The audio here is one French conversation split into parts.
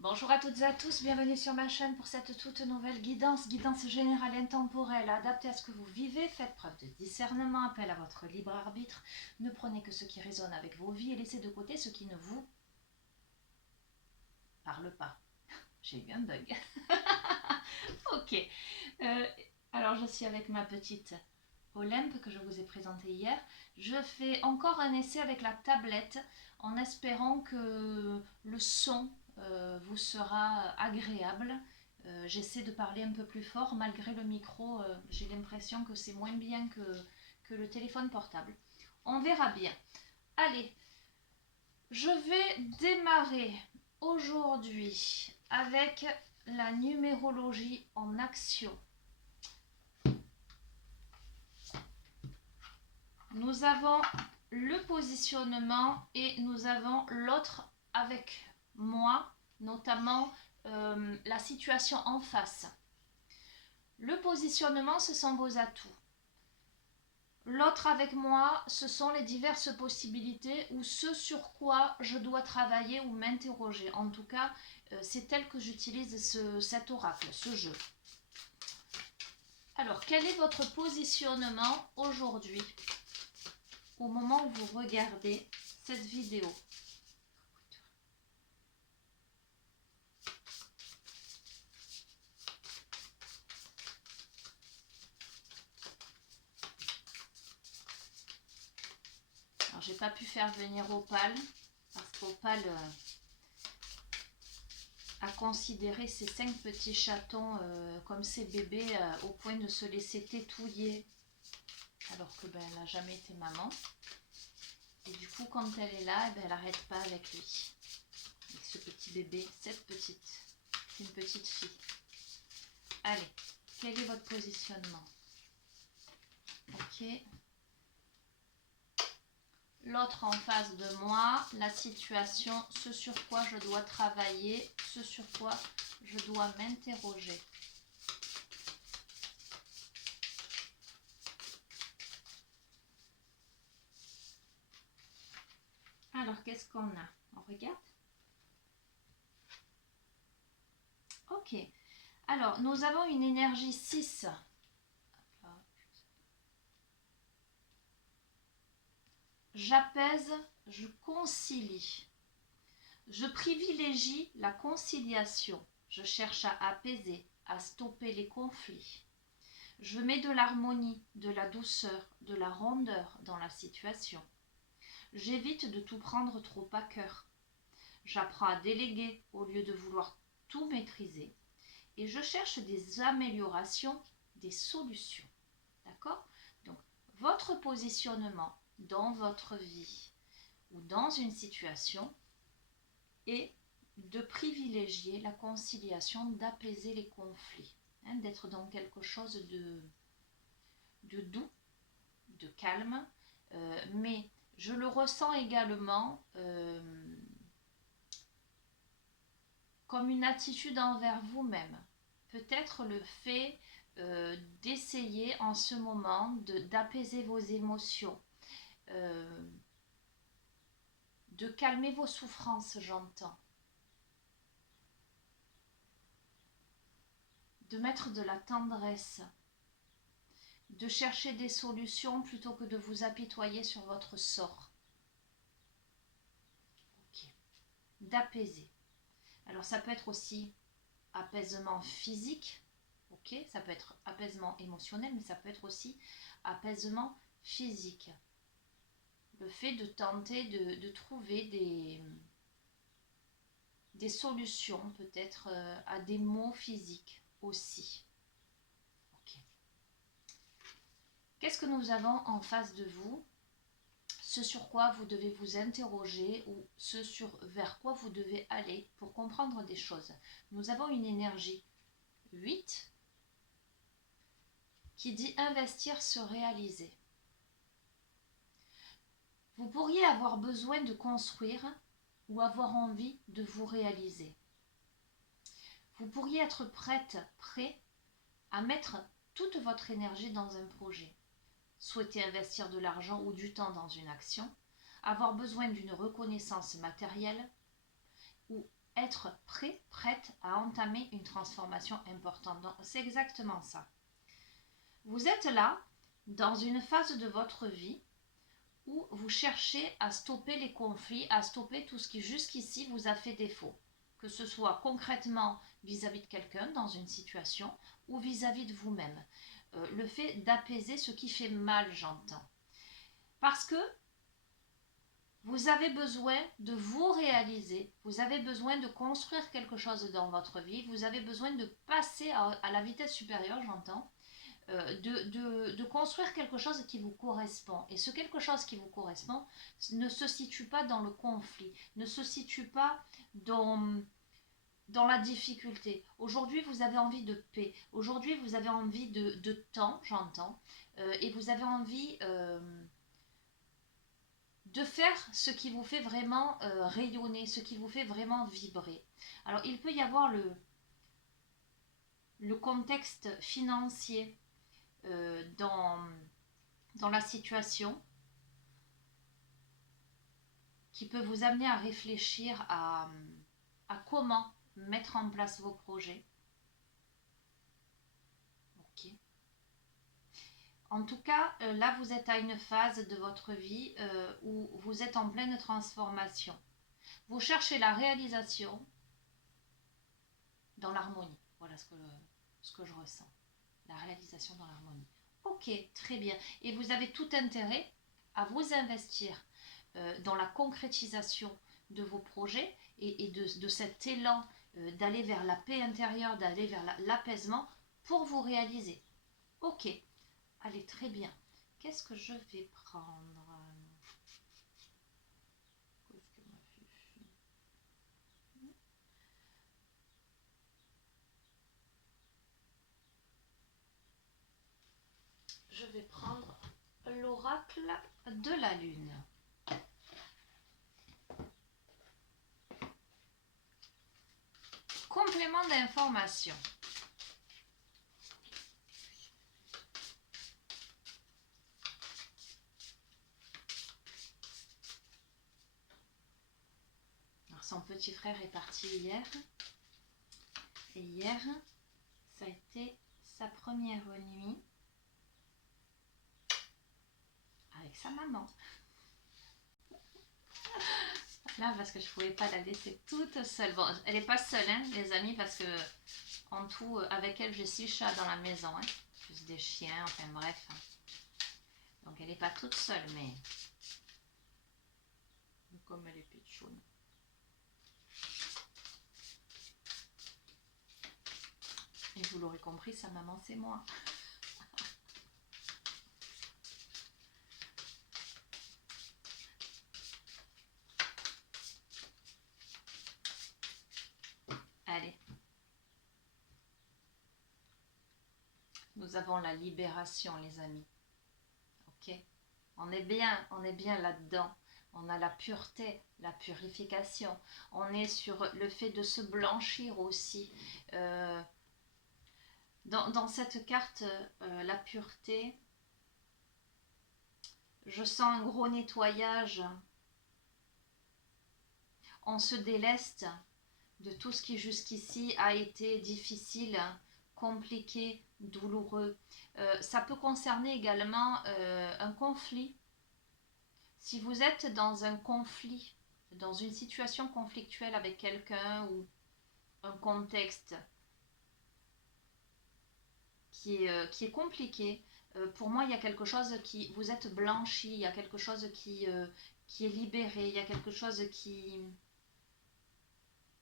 Bonjour à toutes et à tous, bienvenue sur ma chaîne pour cette toute nouvelle guidance générale intemporelle adaptée à ce que vous vivez. Faites preuve de discernement, appel à votre libre arbitre. Ne prenez que ce qui résonne avec vos vies et laissez de côté ce qui ne vous parle pas. J'ai eu un bug. Ok. Euh, alors je suis avec ma petite Olympe que je vous ai présentée hier. Je fais encore un essai avec la tablette en espérant que le son vous sera agréable. J'essaie de parler un peu plus fort malgré le micro. J'ai l'impression que c'est moins bien que le téléphone portable. On verra bien. Allez, je vais démarrer aujourd'hui avec la numérologie en action. Nous avons le positionnement et nous avons l'autre avec moi, notamment la situation en face. Le positionnement, ce sont vos atouts. L'autre avec moi, ce sont les diverses possibilités ou ce sur quoi je dois travailler ou m'interroger. En tout cas, c'est tel que j'utilise cet oracle, ce jeu. Alors, quel est votre positionnement aujourd'hui au moment où vous regardez cette vidéo? Alors, j'ai pas pu faire venir Opal parce qu'Opal a considéré ces 5 petits chatons comme ses bébés au point de se laisser tétouiller alors que elle n'a jamais été maman. Et du coup, quand elle est là, elle n'arrête pas avec lui. Avec ce petit bébé, cette petite. C'est une petite fille. Allez, quel est votre positionnement? Ok. L'autre en face de moi, la situation, ce sur quoi je dois travailler, ce sur quoi je dois m'interroger. Alors, qu'est-ce qu'on a? On regarde? Ok. Alors, nous avons une énergie 6. J'apaise, je concilie. Je privilégie la conciliation. Je cherche à apaiser, à stopper les conflits. Je mets de l'harmonie, de la douceur, de la rondeur dans la situation. J'évite de tout prendre trop à cœur. J'apprends à déléguer au lieu de vouloir tout maîtriser. Et je cherche des améliorations, des solutions. D'accord? Donc, votre positionnement dans votre vie ou dans une situation est de privilégier la conciliation, d'apaiser les conflits, d'être dans quelque chose de doux, de calme, mais je le ressens également comme une attitude envers vous-même. Peut-être le fait d'essayer en ce moment d'apaiser vos émotions, de calmer vos souffrances, j'entends. De mettre de la tendresse, de chercher des solutions plutôt que de vous apitoyer sur votre sort. Ok. D'apaiser. Alors ça peut être aussi apaisement physique, ok, ça peut être apaisement émotionnel, mais ça peut être aussi apaisement physique. Le fait de tenter de trouver des solutions peut-être à des maux physiques aussi. Ok. Qu'est-ce que nous avons en face de vous? Ce sur quoi vous devez vous interroger ou ce vers quoi vous devez aller pour comprendre des choses. Nous avons une énergie 8 qui dit investir, se réaliser. Vous pourriez avoir besoin de construire ou avoir envie de vous réaliser. Vous pourriez être prêt à mettre toute votre énergie dans un projet. Souhaiter investir de l'argent ou du temps dans une action, avoir besoin d'une reconnaissance matérielle ou être prêt, prête à entamer une transformation importante. Donc, c'est exactement ça. Vous êtes là, dans une phase de votre vie où vous cherchez à stopper les conflits, à stopper tout ce qui jusqu'ici vous a fait défaut. Que ce soit concrètement vis-à-vis de quelqu'un dans une situation ou vis-à-vis de vous-même. Le fait d'apaiser ce qui fait mal, j'entends. Parce que vous avez besoin de vous réaliser, vous avez besoin de construire quelque chose dans votre vie, vous avez besoin de passer à la vitesse supérieure, j'entends, de construire quelque chose qui vous correspond. Et ce quelque chose qui vous correspond ne se situe pas dans le conflit, ne se situe pas dans la difficulté. Aujourd'hui, vous avez envie de paix. Aujourd'hui, vous avez envie de temps, j'entends, et vous avez envie de faire ce qui vous fait vraiment rayonner, ce qui vous fait vraiment vibrer. Alors, il peut y avoir le contexte financier dans la situation qui peut vous amener à réfléchir à comment mettre en place vos projets. Ok. En tout cas, là, vous êtes à une phase de votre vie où vous êtes en pleine transformation. Vous cherchez la réalisation dans l'harmonie. Voilà ce que je ressens. La réalisation dans l'harmonie. Ok, très bien. Et vous avez tout intérêt à vous investir dans la concrétisation de vos projets et de cet élan d'aller vers la paix intérieure, d'aller vers l'apaisement pour vous réaliser. Ok, allez, très bien. Qu'est-ce que je vais prendre? Qu'est-ce que ma fifi? Je vais prendre l'oracle de la lune. Complément d'information. Alors, son petit frère est parti hier. Et hier, ça a été sa première nuit avec sa maman. Là, parce que je ne pouvais pas la laisser toute seule. Bon, elle n'est pas seule, hein, les amis, parce que en tout, avec elle, j'ai 6 chats dans la maison, hein, plus des chiens, enfin bref. Donc, elle n'est pas toute seule, mais comme elle est pitchoune. Et vous l'aurez compris, sa maman, c'est moi. Allez. Nous avons la libération, les amis. Ok? On est bien là-dedans. On a la pureté, la purification. On est sur le fait de se blanchir aussi. Dans cette carte, la pureté, je sens un gros nettoyage. On se déleste de tout ce qui jusqu'ici a été difficile, compliqué, douloureux. Ça peut concerner également un conflit. Si vous êtes dans un conflit, dans une situation conflictuelle avec quelqu'un ou un contexte qui est compliqué, pour moi, il y a quelque chose qui... Vous êtes blanchi, il y a quelque chose qui est libéré, il y a quelque chose qui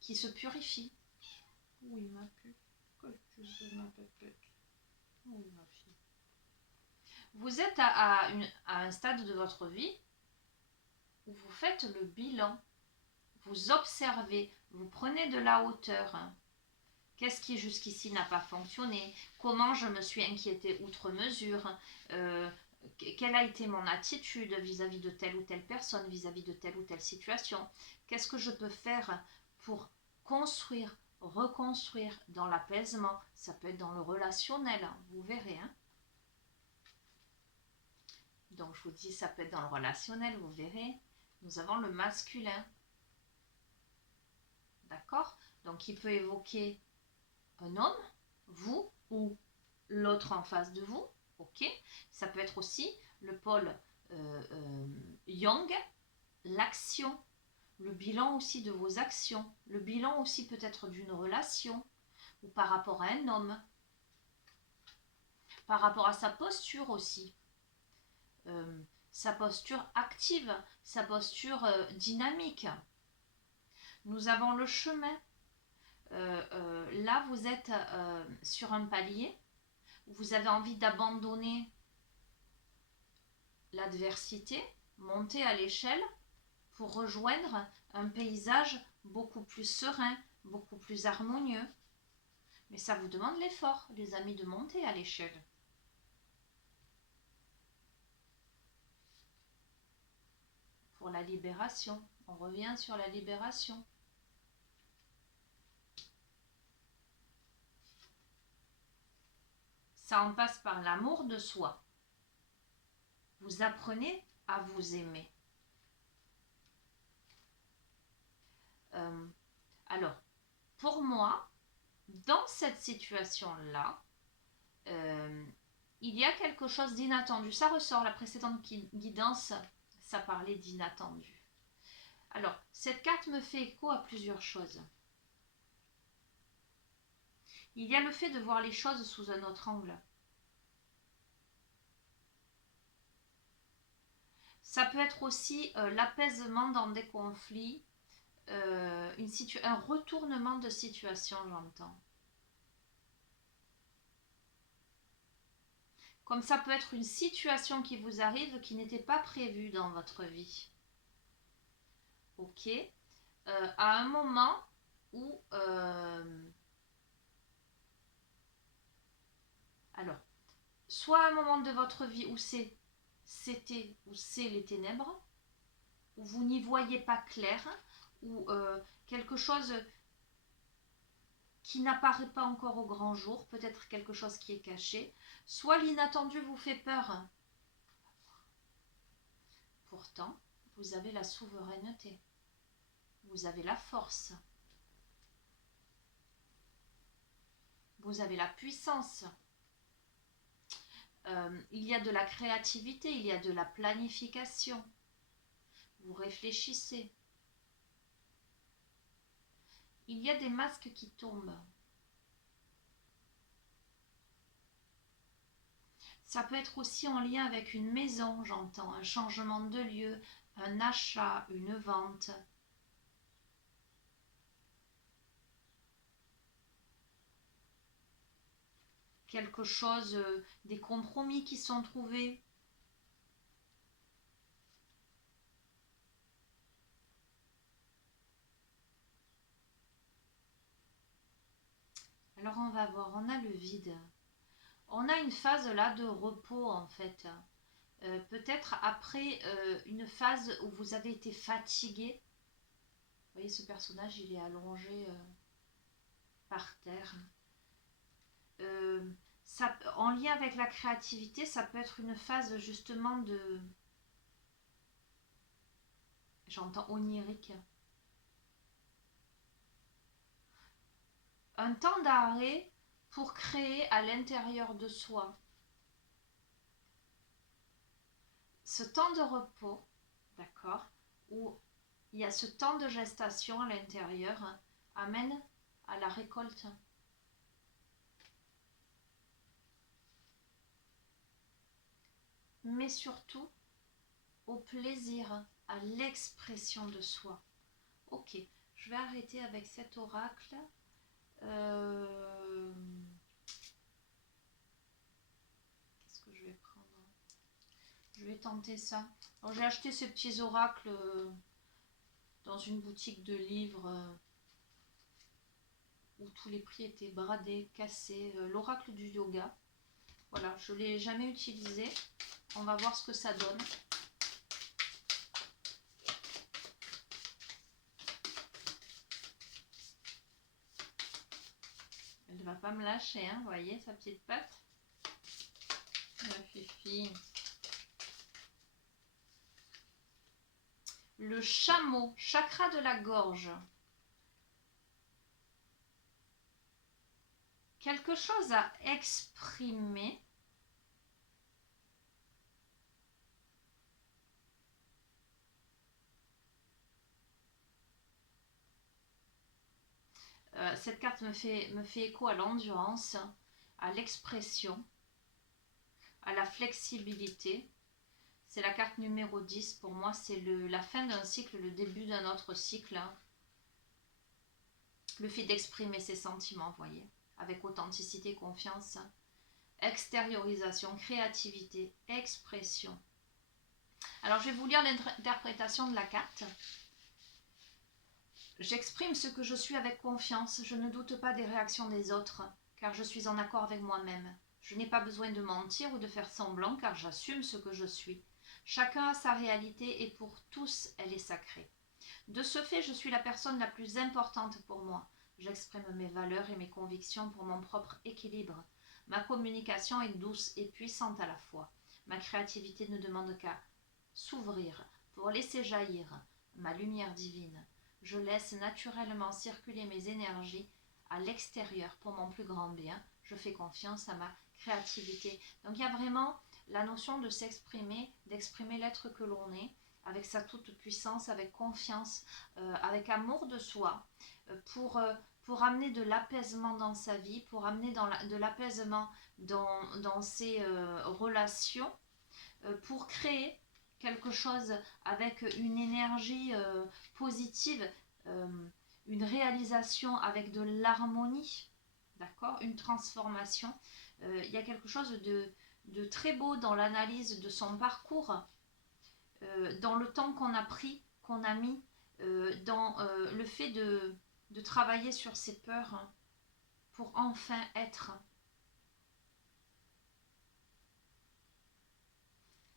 se purifie. Oui, ma puce. Que tu veux, ma pépette. Oui, ma fille. Vous êtes à un stade de votre vie où vous faites le bilan. Vous observez, vous prenez de la hauteur. Qu'est-ce qui jusqu'ici n'a pas fonctionné? Comment je me suis inquiétée outre mesure? Quelle a été mon attitude vis-à-vis de telle ou telle personne, vis-à-vis de telle ou telle situation? Qu'est-ce que je peux faire pour construire, reconstruire dans l'apaisement? Ça peut être dans le relationnel, hein, vous verrez. Hein. Donc je vous dis, ça peut être dans le relationnel, vous verrez. Nous avons le masculin. d'accord? Donc, il peut évoquer un homme, vous ou l'autre en face de vous, ok? Ça peut être aussi le pôle Yang, l'action, le bilan aussi de vos actions, le bilan aussi peut-être d'une relation ou par rapport à un homme, par rapport à sa posture aussi, sa posture active, sa posture dynamique. Nous avons le chemin. Là, vous êtes sur un palier où vous avez envie d'abandonner l'adversité, monter à l'échelle pour rejoindre un paysage beaucoup plus serein, beaucoup plus harmonieux. Mais ça vous demande l'effort, les amis, de monter à l'échelle. Pour la libération, on revient sur la libération. Ça en passe par l'amour de soi. Vous apprenez à vous aimer. Alors, pour moi, dans cette situation-là, il y a quelque chose d'inattendu. Ça ressort, la précédente guidance, ça parlait d'inattendu. Alors, cette carte me fait écho à plusieurs choses. Il y a le fait de voir les choses sous un autre angle. Ça peut être aussi l'apaisement dans des conflits, un retournement de situation, j'entends. Comme ça peut être une situation qui vous arrive qui n'était pas prévue dans votre vie. Ok. À un moment où... alors, soit un moment de votre vie où c'était ou c'est les ténèbres, où vous n'y voyez pas clair, ou quelque chose qui n'apparaît pas encore au grand jour, peut-être quelque chose qui est caché, soit l'inattendu vous fait peur. Pourtant, vous avez la souveraineté, vous avez la force, vous avez la puissance. Il y a de la créativité, il y a de la planification. Vous réfléchissez. Il y a des masques qui tombent. Ça peut être aussi en lien avec une maison, j'entends, un changement de lieu, un achat, une vente. Quelque chose, des compromis qui sont trouvés. Alors on va voir, on a le vide. On a une phase là de repos en fait. Peut-être après une phase où vous avez été fatigué. Vous voyez ce personnage, il est allongé par terre. En lien avec la créativité, ça peut être une phase justement de... J'entends onirique. Un temps d'arrêt pour créer à l'intérieur de soi. Ce temps de repos, d'accord, où il y a ce temps de gestation à l'intérieur, amène à la récolte. Mais surtout au plaisir, à l'expression de soi. Ok, je vais arrêter avec cet oracle. Qu'est-ce que je vais prendre? Je vais tenter ça. Alors j'ai acheté ces petits oracles dans une boutique de livres où tous les prix étaient bradés, cassés. L'oracle du yoga. Voilà, je ne l'ai jamais utilisé. On va voir ce que ça donne. Elle ne va pas me lâcher, hein, vous voyez sa petite patte. La fifi. Le chameau, chakra de la gorge. quelque chose à exprimer. Cette carte me fait écho à l'endurance, à l'expression, à la flexibilité. C'est la carte numéro 10. Pour moi, c'est la fin d'un cycle, le début d'un autre cycle. Le fait d'exprimer ses sentiments, vous voyez, avec authenticité, confiance, extériorisation, créativité, expression. Alors, je vais vous lire l'interprétation de la carte. J'exprime ce que je suis avec confiance. Je ne doute pas des réactions des autres, car je suis en accord avec moi-même. Je n'ai pas besoin de mentir ou de faire semblant, car j'assume ce que je suis. Chacun a sa réalité et pour tous, elle est sacrée. De ce fait, je suis la personne la plus importante pour moi. J'exprime mes valeurs et mes convictions pour mon propre équilibre. Ma communication est douce et puissante à la fois. Ma créativité ne demande qu'à s'ouvrir pour laisser jaillir ma lumière divine. Je laisse naturellement circuler mes énergies à l'extérieur pour mon plus grand bien. Je fais confiance à ma créativité. Donc il y a vraiment la notion de s'exprimer, d'exprimer l'être que l'on est, avec sa toute puissance, avec confiance, avec amour de soi, pour amener de l'apaisement dans sa vie, pour amener de l'apaisement dans ses relations, pour créer quelque chose avec une énergie positive, une réalisation avec de l'harmonie, d'accord, une transformation. Il y a quelque chose de très beau dans l'analyse de son parcours, dans le temps qu'on a pris, qu'on a mis, dans le fait de travailler sur ses peurs, hein, pour enfin être.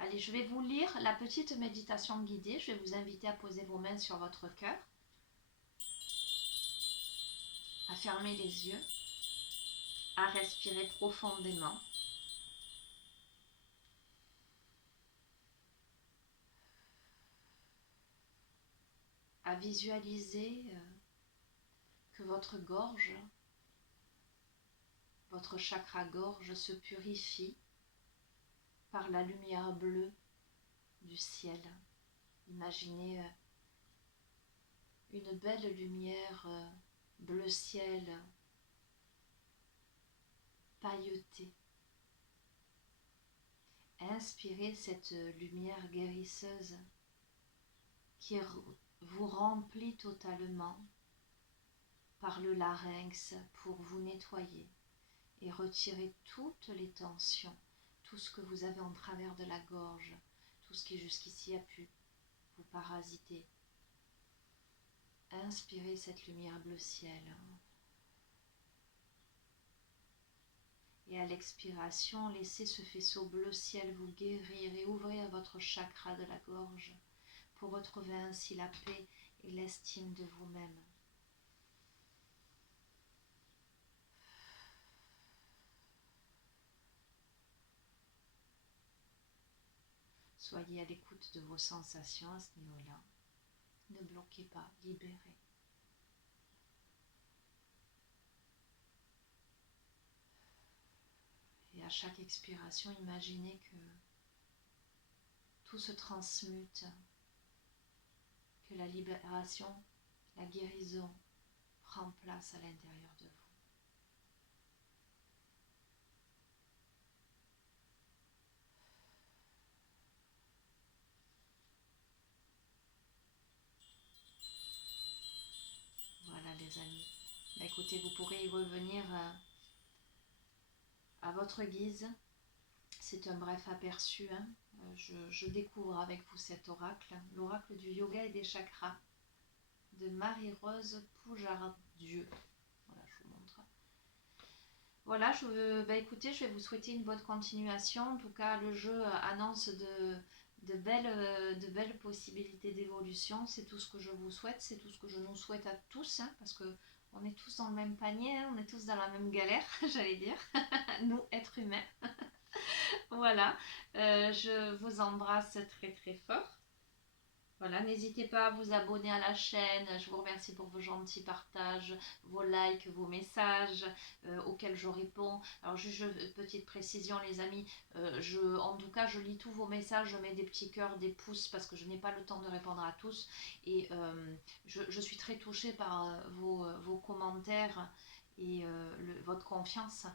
Allez, je vais vous lire la petite méditation guidée. Je vais vous inviter à poser vos mains sur votre cœur, à fermer les yeux, à respirer profondément. À visualiser que votre gorge, votre chakra-gorge se purifie par la lumière bleue du ciel. Imaginez une belle lumière bleu ciel, pailletée. Inspirez cette lumière guérisseuse qui vous remplit totalement par le larynx pour vous nettoyer et retirer toutes les tensions, tout ce que vous avez en travers de la gorge, tout ce qui jusqu'ici a pu vous parasiter. Inspirez cette lumière bleu ciel. Et à l'expiration, laissez ce faisceau bleu ciel vous guérir et ouvrir votre chakra de la gorge pour retrouver ainsi la paix et l'estime de vous-même. Soyez à l'écoute de vos sensations à ce niveau-là. Ne bloquez pas, libérez. Et à chaque expiration, imaginez que tout se transmute, que la libération, la guérison prend place à l'intérieur de vous. Voilà les amis. Écoutez, vous pourrez y revenir à votre guise. C'est un bref aperçu. Hein. Je découvre avec vous cet oracle, l'oracle du yoga et des chakras de Marie-Rose Poujardieu. Voilà, je vous montre. Voilà, écoutez, je vais vous souhaiter une bonne continuation. En tout cas, le jeu annonce de belles possibilités d'évolution. C'est tout ce que je vous souhaite, c'est tout ce que je nous souhaite à tous, hein, parce que on est tous dans le même panier, hein, on est tous dans la même galère, j'allais dire, nous, êtres humains. Voilà, je vous embrasse très très fort. Voilà, n'hésitez pas à vous abonner à la chaîne. Je vous remercie pour vos gentils partages, vos likes, vos messages auxquels je réponds. Alors juste petite précision les amis, en tout cas je lis tous vos messages, je mets des petits cœurs, des pouces parce que je n'ai pas le temps de répondre à tous. Et je suis très touchée par vos commentaires et votre confiance.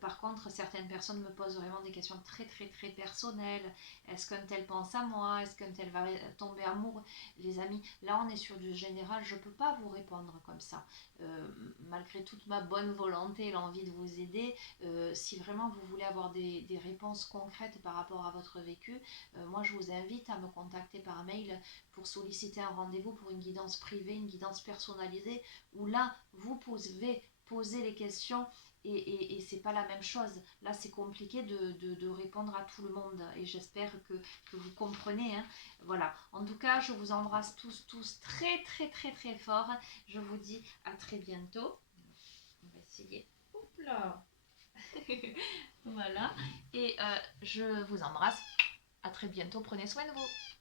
Par contre, certaines personnes me posent vraiment des questions très très très personnelles. Est-ce qu'un tel pense à moi? Est-ce qu'un tel va tomber amoureux? Les amis, là on est sur du général, je ne peux pas vous répondre comme ça. Malgré toute ma bonne volonté et l'envie de vous aider, si vraiment vous voulez avoir des réponses concrètes par rapport à votre vécu, moi je vous invite à me contacter par mail pour solliciter un rendez-vous pour une guidance privée, une guidance personnalisée, où là vous pouvez poser les questions et c'est pas la même chose. Là, c'est compliqué de répondre à tout le monde et j'espère que vous comprenez. Hein. Voilà. En tout cas, je vous embrasse tous très, très, très, très fort. Je vous dis à très bientôt. On va essayer. Hop là. Voilà. Et je vous embrasse. À très bientôt. Prenez soin de vous.